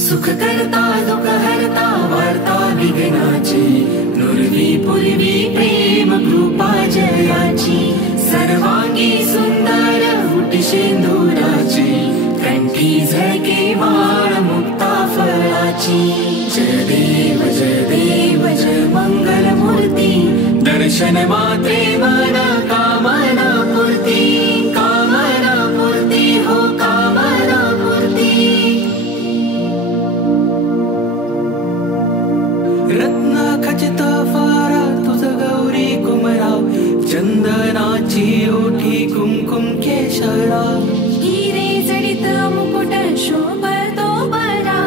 सुख करता दुःख हरता वार्ता विघ्नाची नुरवी पूर्वी प्रेम कृपा जयाची सर्वांगी सुंदर उटी शेंदुराची कंठी झळके माळ मुक्ता फळाची जय देव जय मंगल मूर्ती दर्शन मात्रे मन कामना पूर्ती हो कामना पूर्ती रत्न खचित फारा तुझ गौरी कुमराव चंदनाची ओठी कुमकुम केशरा हिरे जडित मुकुट शोभतो बरा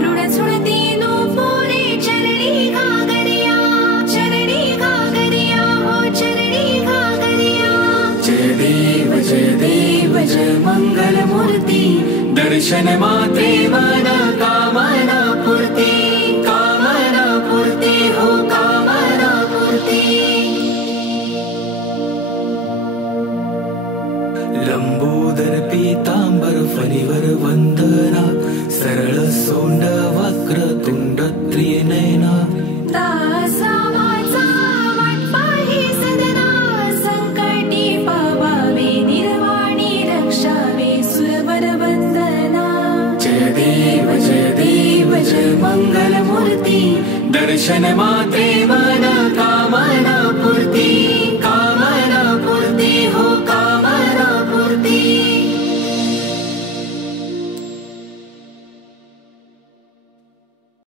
मृड सुरती नूपुरे चरणी घागरिया हो चरणी घागरिया जय देव जय मंगल मूर्ती दर्शन मात्रे मन कामना पूर्ती हो कामना पूर्ती लंबोदर पीतांबर फणीवर वंदना सरळ सोंड वक्र तुंड त्रिनयना दासा वाचा वाटपाही सदना संकटी पावावे निर्वाणी रक्षावे सुरवर वंदना जय देव जय मंगल मूर्ती दर्शन मात्रे मन कामना पूर्ती